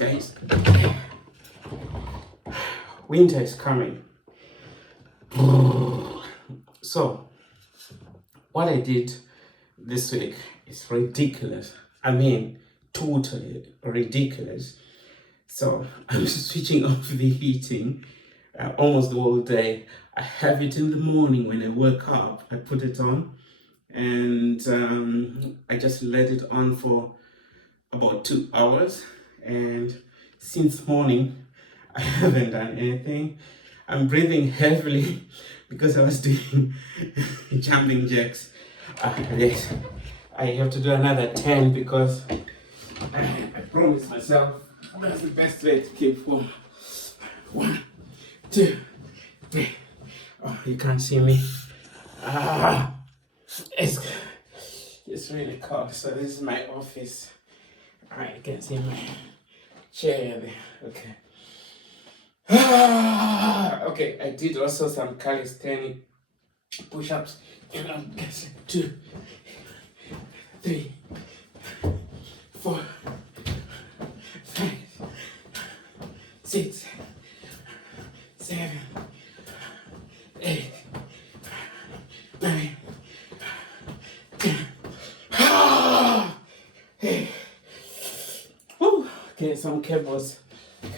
Guys, winter is coming. So, what I did this week is ridiculous. I mean, totally ridiculous. So, I'm switching off the heating almost the whole day. I have it in the morning when I wake up, I put it on, and I just let it on for about 2 hours. And since morning, I haven't done anything. I'm breathing heavily because I was doing jumping jacks. Yes, I have to do another 10 because I promised myself that's the best way to keep warm. 1, 2, 3. Oh, you can't see me. It's really cold. So this is my office. You can see my chair there. Okay. Okay, I did also some calisthenic push-ups. 2, 3, 4, 5, 6, 7, 8, 9, 10. Okay, some cables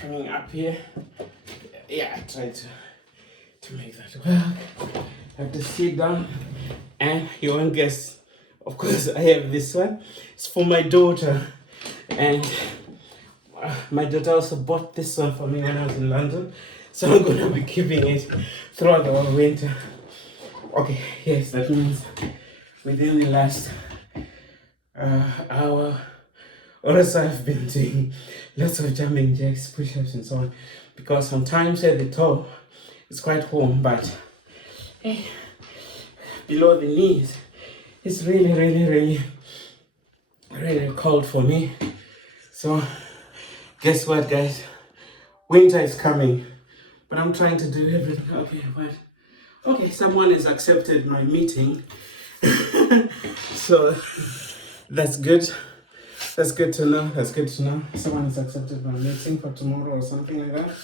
coming up here. Yeah, I tried to make that work. I have to sit down, and you won't guess. Of course, I have this one. It's for my daughter, and my daughter also bought this one for me when I was in London. So I'm gonna be keeping it throughout the whole winter. Okay, yes, that means within the last hour or so I've been doing lots of jumping jacks, push-ups and so on, because sometimes at the top it's quite warm, but below the knees it's really cold for me. So guess what, guys? Winter is coming, but I'm trying to do everything. Okay, someone has accepted my meeting. So that's good. That's good to know. Someone has accepted my meeting for tomorrow or something like that.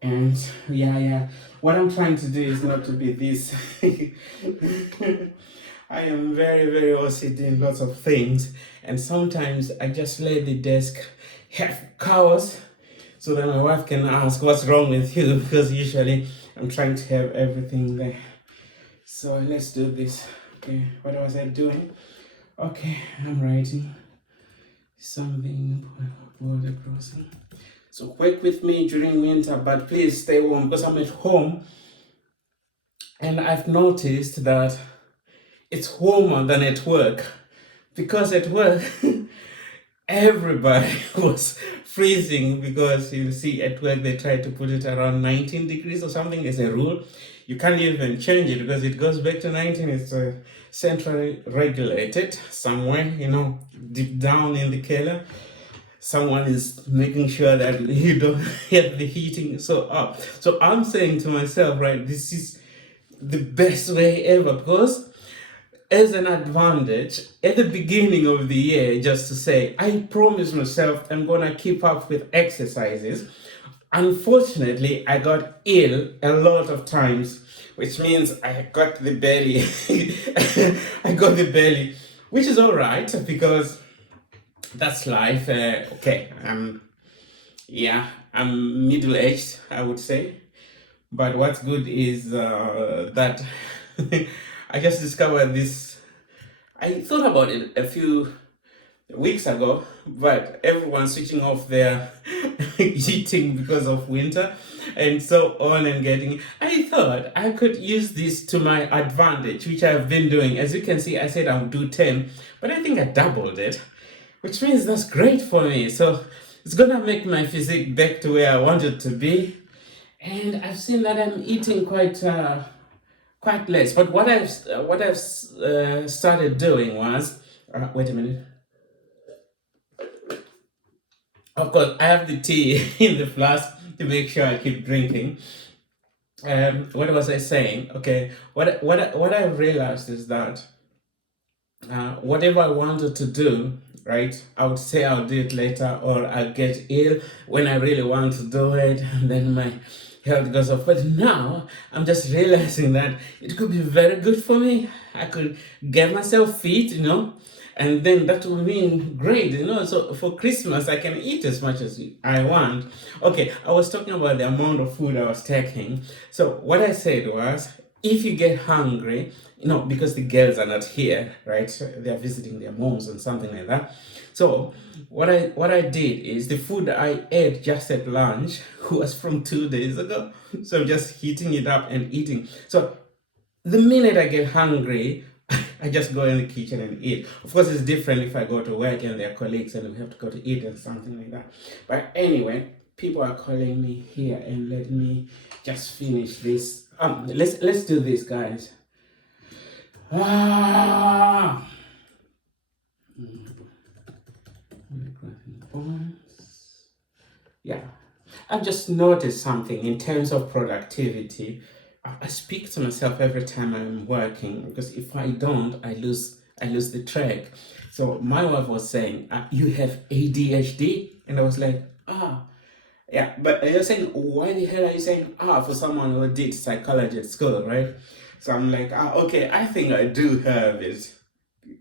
And yeah. What I'm trying to do is not to be this. I am very OCD in lots of things. And sometimes I just let the desk have chaos so that my wife can ask, what's wrong with you? Because usually I'm trying to have everything there. So let's do this. Okay, what was I doing? Okay, I'm writing something border crossing. So work with me during winter, but please stay warm because I'm at home, and I've noticed that it's warmer than at work, because at work everybody was freezing, because you see at work they try to put it around 19 degrees or something as a rule. You can't even change it because it goes back to 19. It's centrally regulated somewhere, deep down in the keller. Someone is making sure that you don't get the heating so up. So I'm saying to myself, right, this is the best way ever, because as an advantage at the beginning of the year, just to say, I promise myself I'm gonna keep up with exercises. Unfortunately, I got ill a lot of times, which means I got the belly. Which is all right because that's life. Okay, I'm middle-aged, I would say. But what's good is that I just discovered this. I thought about it a few weeks ago, but everyone's switching off their eating because of winter and so on, and I thought I could use this to my advantage, which I've been doing. As you can see, I said I'll do 10, but I think I doubled it, which means that's great for me. So it's gonna make my physique back to where I want it to be. And I've seen that I'm eating quite less. But what I've started doing was, wait a minute. Of course, I have the tea in the flask to make sure I keep drinking. What was I saying? Okay, what I realized is that whatever I wanted to do right? I would say I'll do it later, or I'll get ill when I really want to do it, and then my health goes off. But now I'm just realizing that it could be very good for me. I could get myself fit, and then that will mean great, So for Christmas, I can eat as much as I want. Okay, I was talking about the amount of food I was taking. So what I said was, if you get hungry, because the girls are not here, right? They're visiting their moms and something like that. So what I did is the food I ate just at lunch was from 2 days ago. So I'm just heating it up and eating. So the minute I get hungry, I just go in the kitchen and eat. Of course, it's different if I go to work and there are colleagues and we have to go to eat and something like that. But anyway, people are calling me here, and let me just finish this. Let's do this, guys. Ah. Yeah, I've just noticed something in terms of productivity. I speak to myself every time I'm working, because if I don't, I lose the track. So my wife was saying, "You have ADHD," and I was like, yeah. But you're saying, why the hell are you saying for someone who did psychology at school, right? So I'm like, okay, I think I do have it,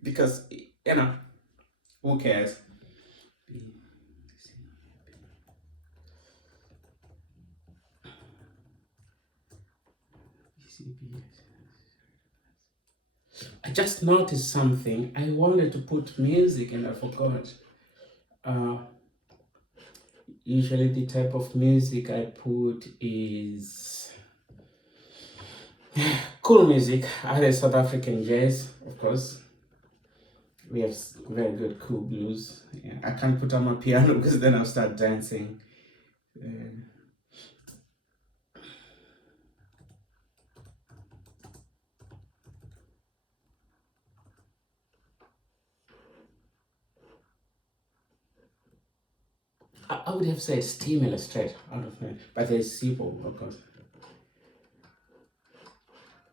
because who cares? I just noticed something. I wanted to put music and I forgot. Uh, Usually, the type of music I put is cool music, either South African jazz, of course. We have very good cool blues. Yeah, I can't put on my piano because then I'll start dancing. Uh, I would have said stimulus straight out of me, but there's Sipo, of course.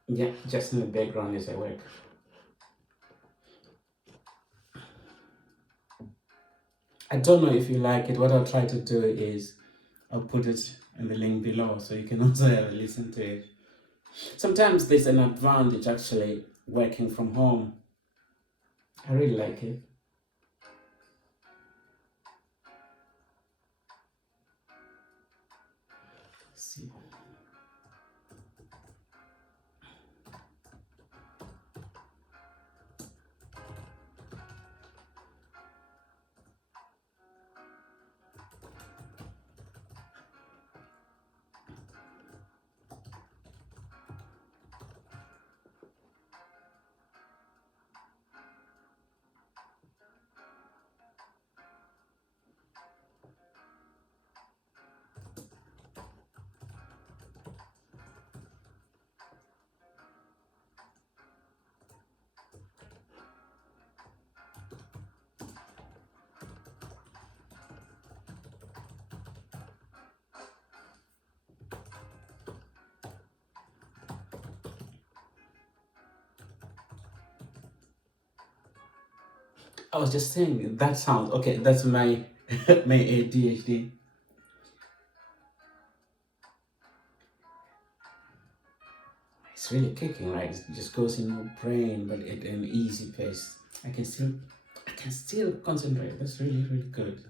Yeah, just in the background as I work. I don't know if you like it. What I'll try to do is I'll put it in the link below so you can also have a listen to it. Sometimes there's an advantage actually working from home. I really like it. Let's see. I was just saying that sound. Okay, that's my my ADHD. It's really kicking, right? It just goes in your brain, but at an easy pace. I can still concentrate. That's really, really good.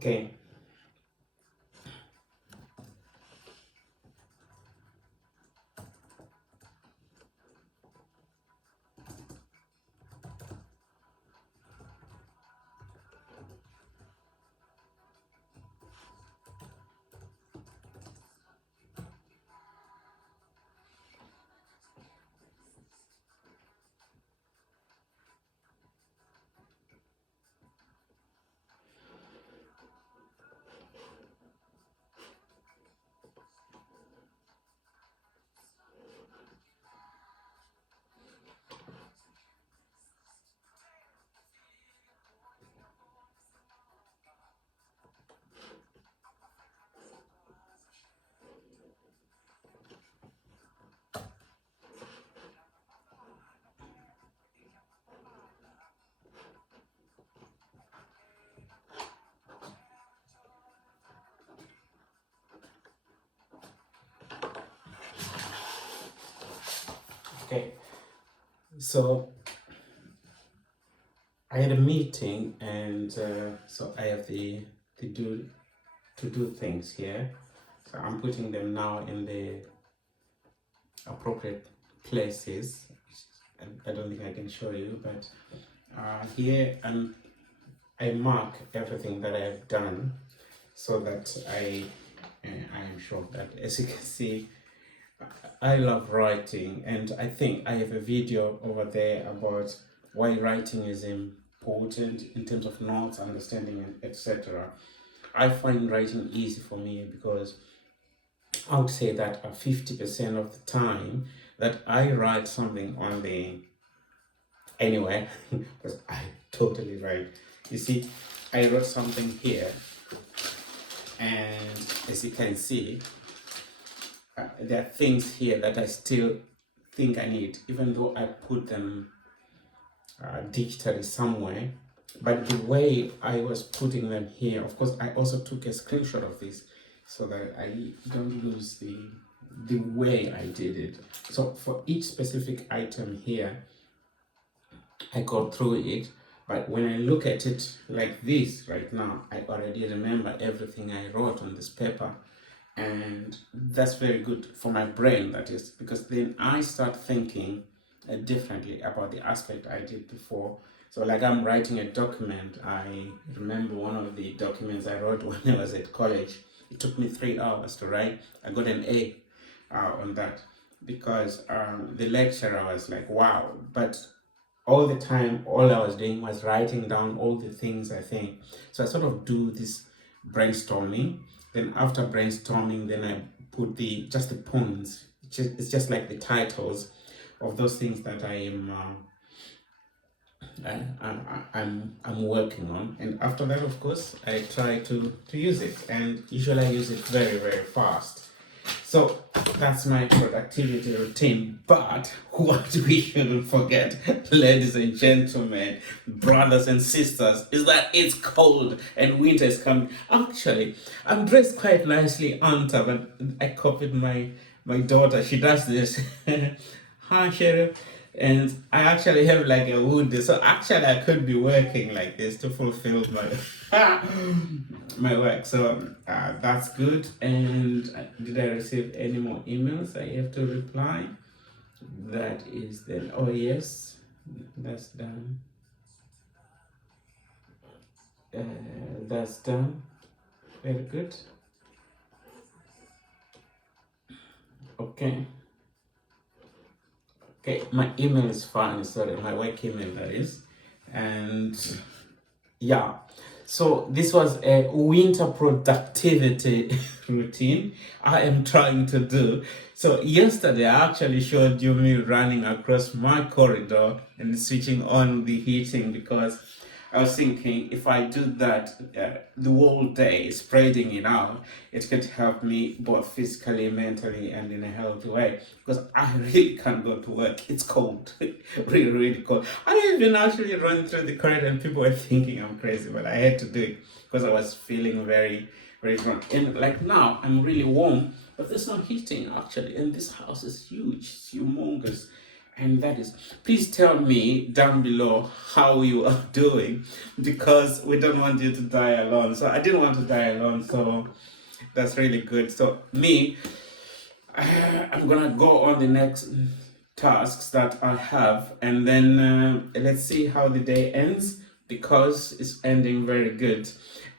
Okay. Okay. So I had a meeting, and so I have the do to do things here. So I'm putting them now in the appropriate places. I don't think I can show you, but here I mark everything that I've done so that I am sure that, as you can see, I love writing, and I think I have a video over there about why writing is important in terms of notes, understanding, and etc. I find writing easy for me because I would say that 50% of the time that I write something on the anywhere, because I totally write. You see, I wrote something here, and as you can see, there are things here that I still think I need, even though I put them digitally somewhere. But the way I was putting them here, of course, I also took a screenshot of this so that I don't lose the way I did it. So for each specific item here, I go through it. But when I look at it like this right now, I already remember everything I wrote on this paper. And that's very good for my brain, that is, because then I start thinking differently about the aspect I did before. So like I'm writing a document. I remember one of the documents I wrote when I was at college. It took me 3 hours to write. I got an A on that because the lecturer was like, wow. But all the time, all I was doing was writing down all the things I think. So I sort of do this brainstorming. Then after brainstorming, then I put just the points. It's just like the titles of those things that I'm working on. And after that, of course, I try to use it. And usually I use it very, very fast. So that's my productivity routine. But what we shouldn't forget, ladies and gentlemen, brothers and sisters, is that it's cold and winter is coming. Actually, I'm dressed quite nicely, aren't I? But I copied my daughter. She does this. Hi, Sheriff. And I actually have like a hoodie, so actually I could be working like this to fulfill my my work. So that's good. And did I receive any more emails I have to reply? That is then. Oh yes, that's done. That's done. Very good. Okay. Okay, my email is fine. Sorry, my work email that is, and yeah. So this was a winter productivity routine I am trying to do. So yesterday I actually showed you me running across my corridor and switching on the heating because I was thinking if I do that the whole day, spreading it out, it could help me both physically, mentally, and in a healthy way. Because I really can't go to work. It's cold, really, really cold. I even actually run through the corridor, and people were thinking I'm crazy, but I had to do it because I was feeling very, very drunk. And like now, I'm really warm, but there's no heating actually, and this house is huge, it's humongous. And that is, please tell me down below how you are doing, because we don't want you to die alone. So I didn't want to die alone, so that's really good. So me, I'm gonna go on the next tasks that I have, and then let's see how the day ends, because it's ending very good.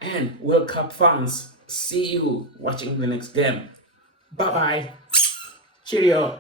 And World Cup fans, see you watching the next game. Bye bye. Cheerio.